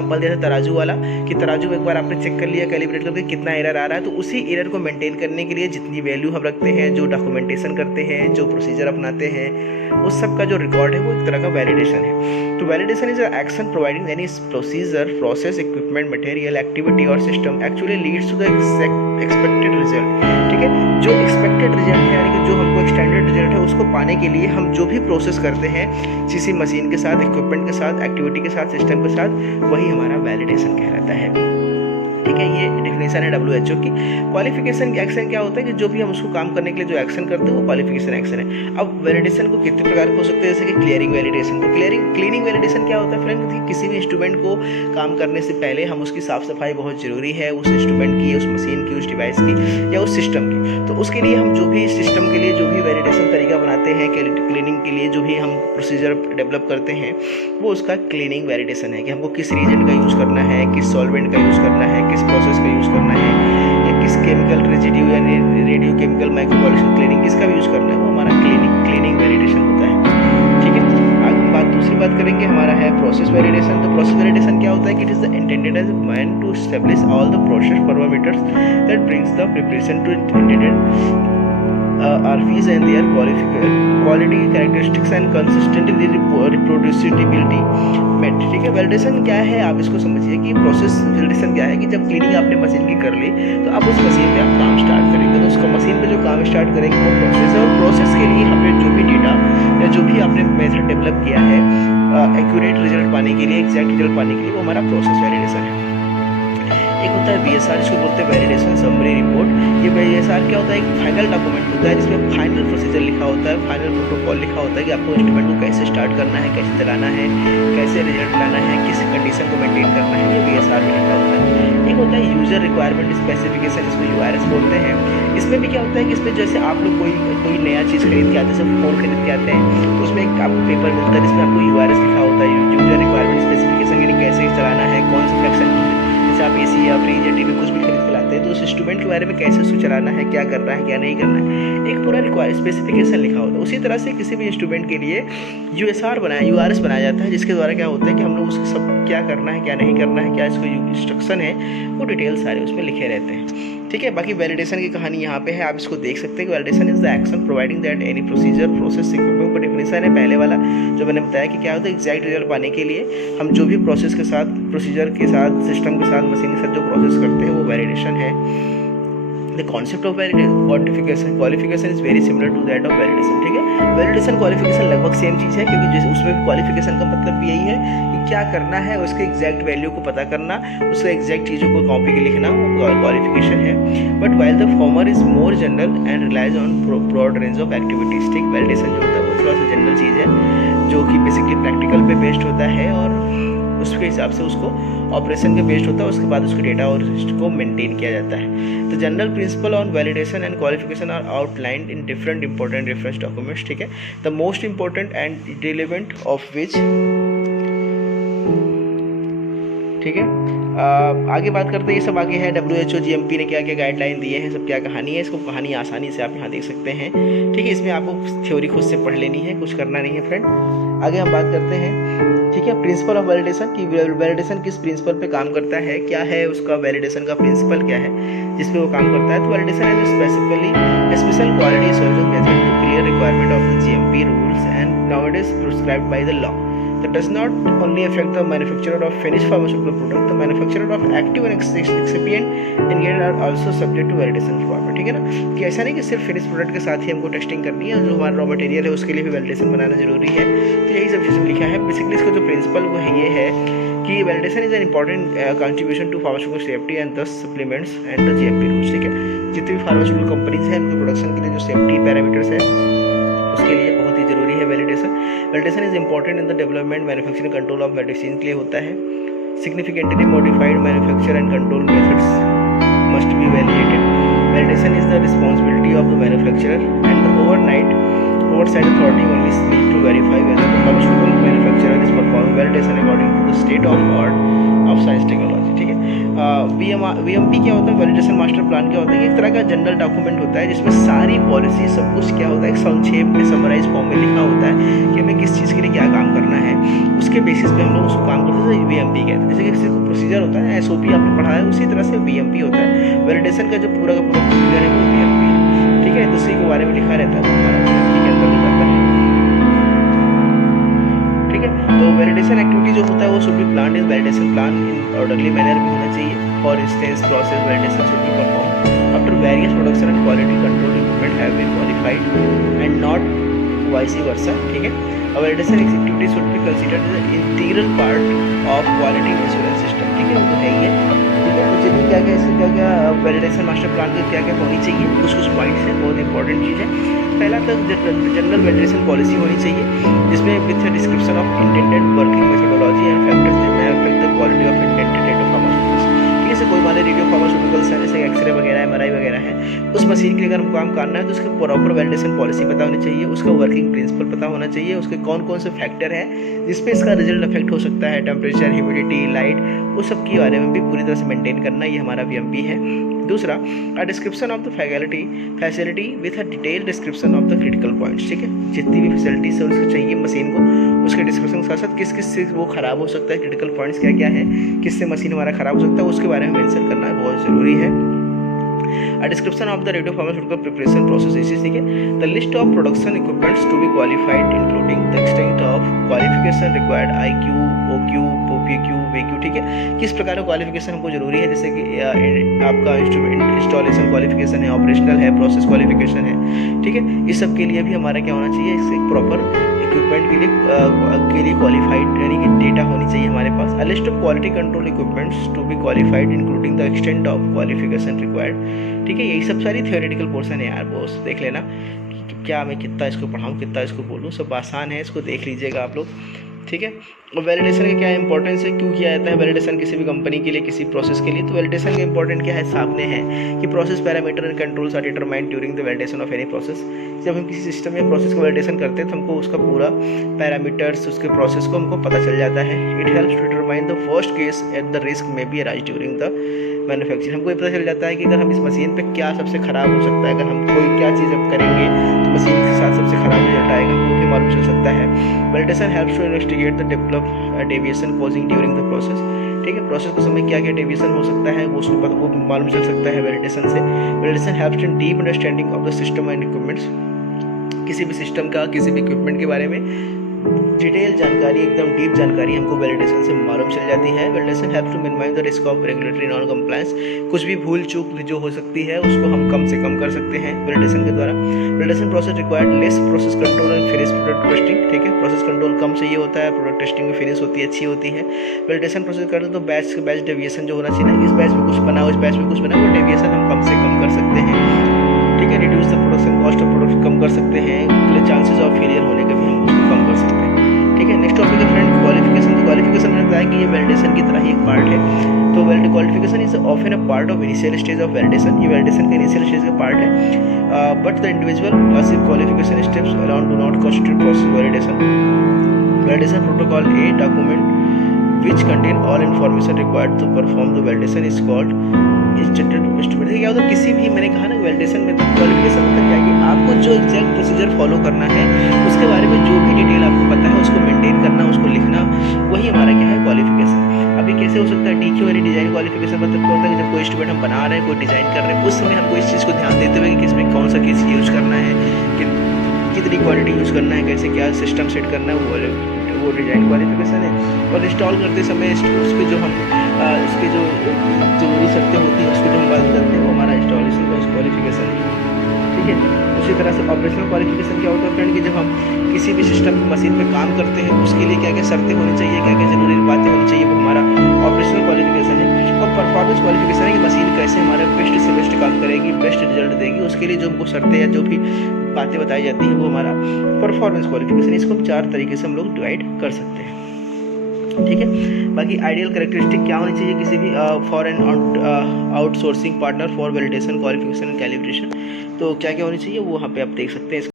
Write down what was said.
Example दिया था तराजू वाला कि तराजू में एक बार आपने चेक कर लिया कैलिब्रेट करके कितना एरर आ रहा है, तो उसी एरर को मेंटेन करने के लिए जितनी वैल्यू हम रखते हैं, जो डॉक्यूमेंटेशन करते हैं, जो प्रोसीजर अपनाते हैं, उस सब का जो रिकॉर्ड है वो एक तरह का वैलिडेशन है। तो validation is action providing any procedure, process, equipment, material, activity और system actually leads to the expected result. ठीक है, जो एक्सपेक्टेड रिजल्ट है यानी कि जो हमको स्टैंडर्ड रिजल्ट है उसको पाने के लिए हम जो भी प्रोसेस करते हैं किसी मशीन के साथ, इक्विपमेंट के साथ, एक्टिविटी के साथ, सिस्टम के साथ, वही हमारा वैलिडेशन कहलाता है। ठीक है, ये डेफिनेशन है WHO की। क्वालिफिकेशन एक्शन क्या होता है कि जो भी हम उसको काम करने के लिए जो एक्शन करते हैं वो क्वालिफिकेशन एक्शन है। अब वैलिडेशन को कितने प्रकार के हो सकते हैं, जैसे कि क्लियरिंग वैलिडेशन। तो क्लीनिंग वैलिडेशन क्या होता है फ्रेंड, कि किसी भी इंस्ट्रूमेंट को काम करने से पहले हम उसकी साफ सफाई बहुत जरूरी है, उस इंस्ट्रूमेंट की, उस मशीन की, उस डिवाइस की या उस सिस्टम की। तो उसके लिए हम जो भी सिस्टम के लिए जो भी वैलिडेशन तरीका बनाते हैं, क्लीनिंग के लिए जो भी हम प्रोसीजर डेवलप करते हैं, वो उसका क्लीनिंग वैलिडेशन है कि हमको किस रीजेंट का यूज़ करना है, किस सॉल्वेंट का यूज़ करना है, किस प्रोसेस का यूज़ करना है, या किस केमिकल रेजिड्यू या रेडियो केमिकल माइक्रोपॉल्यूशन क्लीनिंग किसका भी यूज़ करना है, वो हमारा क्लीनिंग वैलिडेशन होता है। ठीक है, आगे हम दूसरी बात करेंगे, हमारा है प्रोसेस वैलिडेशन। तो प्रोसेस वैलिडेशन क्या होता है कि it is the intended as man to establish all the process parameters that brings the preparation to intended RFEs and their quality characteristics and consistent reproducibility met। ठीक है, validation क्या है आप इसको समझिए कि प्रोसेस वैलिडेशन क्या है कि जब क्लीनिंग आपने मशीन की कर ली तो अब उस मशीन पे आप काम स्टार्ट करेंगे, तो उसको मशीन पे जो काम स्टार्ट करेंगे वो प्रोसेस है, और प्रोसेस के लिए हमने जो भी डेटा या जो भी आपने मेथड डेवलप किया है एक्यूरेट रिजल्ट पाने के लिए, एग्जैक्ट रिजल्ट पाने के लिए, वो हमारा प्रोसेस वैलिडेशन है। एक होता है VSR, जिसको बोलते हैं वैलिडेशन समरी रिपोर्ट। ये VSR क्या होता है, एक फाइनल डॉक्यूमेंट होता है जिसमें फाइनल प्रोसीजर लिखा होता है, फाइनल प्रोटोकॉल लिखा होता है कि आपको इंस्ट्रूमेंट को कैसे स्टार्ट करना है, कैसे चलाना है, कैसे रिजल्ट लाना है, किस कंडीशन को मेंटेन करना है, ये VSR में लिखा होता है। एक होता है यूजर रिक्वायरमेंट स्पेसिफिकेशन, जिसको URS बोलते हैं। इसमें भी क्या होता है कि इसमें जैसे आप लोग कोई नया चीज़ खरीद के आते हैं, जैसे फ़ोन खरीद के आते हैं, तो उसमें एक आपको पेपर मिलता है जिसमें आपको URS लिखा होता है, यूजर रिक्वायरमेंट स्पेसिफिकेशन, यानी कैसे चलाना है, कौन सा फ्रैक्शन, जैसे आप AC या फ्रिज या TV कुछ भी खरीद के लाते हैं तो उस इंस्ट्रूमेंट के बारे में कैसे उसको चलाना है, क्या करना है, क्या नहीं करना है, एक पूरा स्पेसिफिकेशन लिखा होता है। उसी तरह से किसी भी इंस्ट्रूमेंट के लिए URS बनाया जाता है, जिसके द्वारा क्या होता है कि हम लोग उसको सब क्या करना है, क्या नहीं करना है, क्या इसको इंस्ट्रक्शन है, वो डिटेल सारे उसमें लिखे रहते हैं। ठीक है, बाकी वैलिडेशन की कहानी यहाँ पे है, आप इसको देख सकते हैं कि validation is the action providing that any procedure, process, equipment का डेफिनेशन है पहले वाला जो मैंने बताया कि क्या होता है, एग्जैक्ट रिजल्ट पाने के लिए हम जो भी प्रोसेस के साथ, प्रोसीजर के साथ, सिस्टम के साथ, मशीन के साथ जो प्रोसेस करते हैं वो वैलिडेशन है। The concept of qualification is very similar to that of validation। ठीक है, वैलिडेशन क्वालिफिकेशन लगभग सेम चीज़ है, क्योंकि जैसे उसमें क्वालिफिकेशन का मतलब यही है कि क्या करना है, उसके एग्जैक्ट वैल्यू को पता करना, उसके एग्जैक्ट चीज़ों को कॉपी के लिखना, वो क्वालिफिकेशन है। But while the former is more general and relies on broad range of activities. ठीक, वैलिडेशन जो होता है वो थोड़ा सा जनरल चीज़ है जो कि बेसिकली प्रैक्टिकल पे बेस्ड होता है और उसके हिसाब से उसको ऑपरेशन पे बेस्ड होता है, उसके बाद उसको डेटा और को मेंटेन किया जाता है। तो general principle on validation and qualification are outlined in different important reference documents. ठीक है, the most important and relevant of which. ठीक है, आगे बात करते हैं, ये सब आगे है WHO GMP ने क्या क्या गाइडलाइन दिए हैं, सब क्या कहानी है, इसको कहानी आसानी से आप यहाँ देख सकते हैं। ठीक है, इसमें आपको थ्योरी खुद से पढ़ लेनी है, कुछ करना नहीं है फ्रेंड। आगे हम बात करते हैं, ठीक है, प्रिंसिपल ऑफ वैलिडेशन की वैलिडेशन किस प्रिंसिपल पे काम करता है, क्या है उसका वैलिडेशन का प्रिंसिपल क्या है जिस पे वो काम करता है। तो validation as special quality assurance method to clear requirement of the GMP rules and nowadays prescribed by the law that does not only affect the manufacturer of finished pharmaceutical product, the manufacturer of active and excipient ingredient are also subject to validation requirement। ठीक है ना, कि ऐसा नहीं कि सिर्फ finish product के साथ ही हमको टेस्टिंग करनी है, जो हमारा रॉ मटेरियल है उसके लिए भी वैलिडेशन बनाना जरूरी है। तो यही सब चीज़ें लिखा है। बेसिकली इसका जो प्रिंसिपल वो ये है कि validation is an important contribution to pharmaceutical safety and the supplements and the GMP rules. ठीक है, जितनी भी फार्मास्यूटिकल कंपनीज हैं उनके प्रोडक्शन के लिए जो सेफ्टी पैरामीटर्स है उसके लिए बहुत ही जरूरी है validation. Validation is important in the development, manufacturing, control of medicine के लिए होता है। Significantly modified manufacture and control methods must be validated. Validation is the responsibility of the manufacturer and the oversight authority only need to verify whether the pharmaceutical manufacturer is performing validation according to the state of art of science technology। ठीक है, VMP क्या होता है, validation master plan क्या होता है, एक तरह का जनरल डॉक्यूमेंट होता है जिसमें सारी पॉलिसी सब कुछ क्या होता है, एक संक्षेप में समराइज फॉर्म में लिखा होता है कि हमें किस चीज़ के लिए क्या काम करना है। उसके उसके बेसिस पे हम लोग उसको काम करते हैं, VMP कहते हैं। जैसे कि किसी को प्रोसीजर होता है, SOP आपने पढ़ा है, उसी तरह से VMP होता है। वैलिडेशन का जो पूरा का पूरा प्रोसीजर है वो VMP है, ठीक है। तो उसी के बारे में लिखा रहता है, वो हमारा VMP के अंदर जाता है, ठीक है। तो वैलिडेशन एक्टिविटी जो होता है वो should be planned in validation plan in orderly manner में होना चाहिए। For instance process validation should be perform after various production and quality control equipment have been qualified and not vice versa, ठीक है। Validation activity should be considered as an integral part of quality assurance system, ठीक है। वो तो है ही है, ठीक है। तो चलिए क्या क्या इससे क्या क्या वैलिडेशन मास्टर प्लान के क्या क्या होनी चाहिए, कुछ कुछ पॉइंट्स हैं, बहुत इंपॉर्टेंट चीज़ है। पहला तो जनरल वैलिडेशन पॉलिसी होनी चाहिए, जिसमें with description of intended working methodology and factors that may affect the quality of intended radiopharmaceuticals, ठीक है। जैसे कोई माने रेडियोफार्मास्यूटिकल्स है, जैसे एक्सरे वगैरह, MRI वगैरह है, उस मशीन के लिए अगर हम काम करना है तो उसकी प्रॉपर वैलिडेशन पॉलिसी पता होनी चाहिए, उसका वर्किंग प्रिंसिपल पता होना चाहिए, उसके कौन कौन से फैक्टर हैं जिसपे इसका रिजल्ट अफेक्ट हो सकता है, टेम्परेचर, ह्यूमिडिटी, लाइट, उस सब के बारे में भी पूरी तरह से मेंटेन करना, ये हमारा VMP है। दूसरा, a description of the facility with a detail description of the critical points, ठीक है। जितनी भी फैसिलिटीज है उसको चाहिए मशीन को, उसके डिस्क्रिप्शन के साथ किस किस से वो खराब हो सकता है, क्रिटिकल पॉइंट्स क्या क्या है, किससे मशीन हमारा खराब हो सकता है, उसके बारे में मेंशन करना बहुत ज़रूरी है। A description of the radiopharmaceutical preparation process, ठीक है। The list of production equipments to be qualified including the extent of qualification required, IQ, OQ, PQ, VQ, ठीक है। किस प्रकार का क्वालिफिकेशन हमको जरूरी है, जैसे कि आपका इंस्टॉलेशन क्वालिफिकेशन है, ऑपरेशनल है, प्रोसेस क्वालिफिकेशन है, ठीक है। इस सब के लिए भी हमारा क्या होना चाहिए, इससे प्रॉपर इक्विपमेंट के लिए क्वालिफाइड यानी कि डेटा होनी चाहिए हमारे पास। A list of quality control equipments to be qualified including the extent of qualification required, ठीक है। यही सब सारी थियोरेटिकल पोर्शन है यार, बॉस देख लेना कि क्या मैं कितना इसको पढ़ाऊँ, कितना इसको बोलूँ, सब आसान है, इसको देख लीजिएगा आप लोग, ठीक है। और वैलिडेशन का क्या इंपॉर्टेंस है, क्यों किया जाता है वैलिडेशन किसी भी कंपनी के लिए, किसी प्रोसेस के लिए। तो वैलिडेशन का इंपॉर्टेंट क्या है, सामने है कि process parameter and controls are determined during the validation of any process. जब हम किसी सिस्टम या प्रोसेस को वैलिडेशन करते हैं तो हमको उसका पूरा पैरामीटर्स, उसके प्रोसेस को हमको पता चल जाता है। It helps to determine the first case at the risk may be arise during the manufacturing. हमको ये पता चल जाता है कि अगर हम इस मशीन पे क्या सबसे ख़राब हो सकता है, अगर हम कोई क्या चीज़ अब करेंगे तो मशीन के साथ सबसे ख़राब रिजल्ट आएगा, वो भी मालूम चल सकता है। Validation helps to investigate the develop deviation causing during the process, ठीक है। प्रोसेस के समय क्या क्या डेविएशन हो सकता है वो मालूम चल सकता है वैलिडेशन से। Validation helps in deep understanding of the system and equipments, किसी भी सिस्टम का, किसी भी इक्विपमेंट के बारे में डिटेल जानकारी, एकदम डीप जानकारी हमको वैलिडेशन से मालूम चल जाती है। Validation helps to minimize the risk of regulatory non compliance, कुछ भी भूल चूक जो हो सकती है उसको हम कम से कम कर सकते हैं वैलिडेशन के द्वारा। Validation process required less process control and finish product testing, ठीक है। प्रोसेस कंट्रोल कम चाहिए होता है, प्रोडक्ट टेस्टिंग में फिनिश होती है, अच्छी होती है। वैलिडेशन प्रोसेस करते तो बैच डेविएशन जो होना चाहिए ना, इस बैच में कुछ बना, उस बैच में कुछ बना, वो डेविएशन हम कम से कम कर सकते हैं, ठीक है। Reduce the production cost of product कम कर सकते हैं, चांसेस ऑफ फेलियर होने के भी हम उसको कम कर सकते हैं, ठीक है। नेक्स्ट टॉपिक है फ्रेंड क्वालिफिकेशन। तो क्वालिफिकेशन मैंने बताया कि ये वैलिडेशन की तरह ही एक पार्ट है। तो qualification is often a part of initial stage of validation, ये वैलिडेशन का इनिशियल स्टेज का पार्ट है। But the individual classic qualification steps around do not constitute process validation. Validation protocol a document which contain all information required to perform the validation is called instrument. क्या होता है, किसी भी, मैंने कहा ना वैलिडेशन में तो क्वालिफिकेशन मतलब क्या है, आपको जो एग्जैक्ट प्रोसीजर फॉलो करना है उसके बारे में जो भी डिटेल आपको पता है उसको मेंटेन करना, उसको लिखना, वही हमारा क्या है क्वालिफिकेशन। अभी कैसे हो सकता है DQ यानी डिजाइन क्वालिफिकेशन, मतलब क्या होता है कि जब कोई इंस्ट्रूमेंट हम बना रहे हैं, कोई डिजाइन कर रहे हैं, उस समय हमको इस चीज़ को ध्यान देते हुए कि किसमें कौन सा चीज़ यूज़ करना है, कितनी क्वालिटी यूज़ करना है, कैसे क्या सिस्टम सेट करना है, वो डिजाइन क्वालिफिकेशन है। और इंस्टॉल करते समय उसके जो हम इसके जो जरूरी शर्तें होती हैं उसको जो हम बात करते हैं वो हमारा इंस्टॉलेशन का क्वालिफिकेशन है, ठीक है। उसी तरह से ऑपरेशनल क्वालिफिकेशन क्या होता है फ्रेंड, कि जब हम किसी भी सिस्टम मशीन पे काम करते हैं उसके लिए क्या क्या शर्तें होनी चाहिए, क्या क्या जरूरी बातें होनी चाहिए, वो हमारा ऑपरेशनल क्वालिफिकेशन है। और परफॉर्मेंस क्वालिफिकेशन है कि मशीन कैसे हमारा बेस्ट से बेस्ट काम करेगी, बेस्ट रिजल्ट देगी, उसके लिए जो हमको शर्तें या जो भी बातें बताई जाती हैं वो हमारा परफॉर्मेंस क्वालिफिकेशन। इसको हम 4 तरीके से हम लोग डिवाइड कर सकते हैं, ठीक है। बाकी आइडियल कैरेक्टरिस्टिक क्या होनी चाहिए किसी भी for an outsourcing partner for validation qualification and calibration, तो क्या क्या होनी चाहिए वो वहाँ पे आप देख सकते हैं।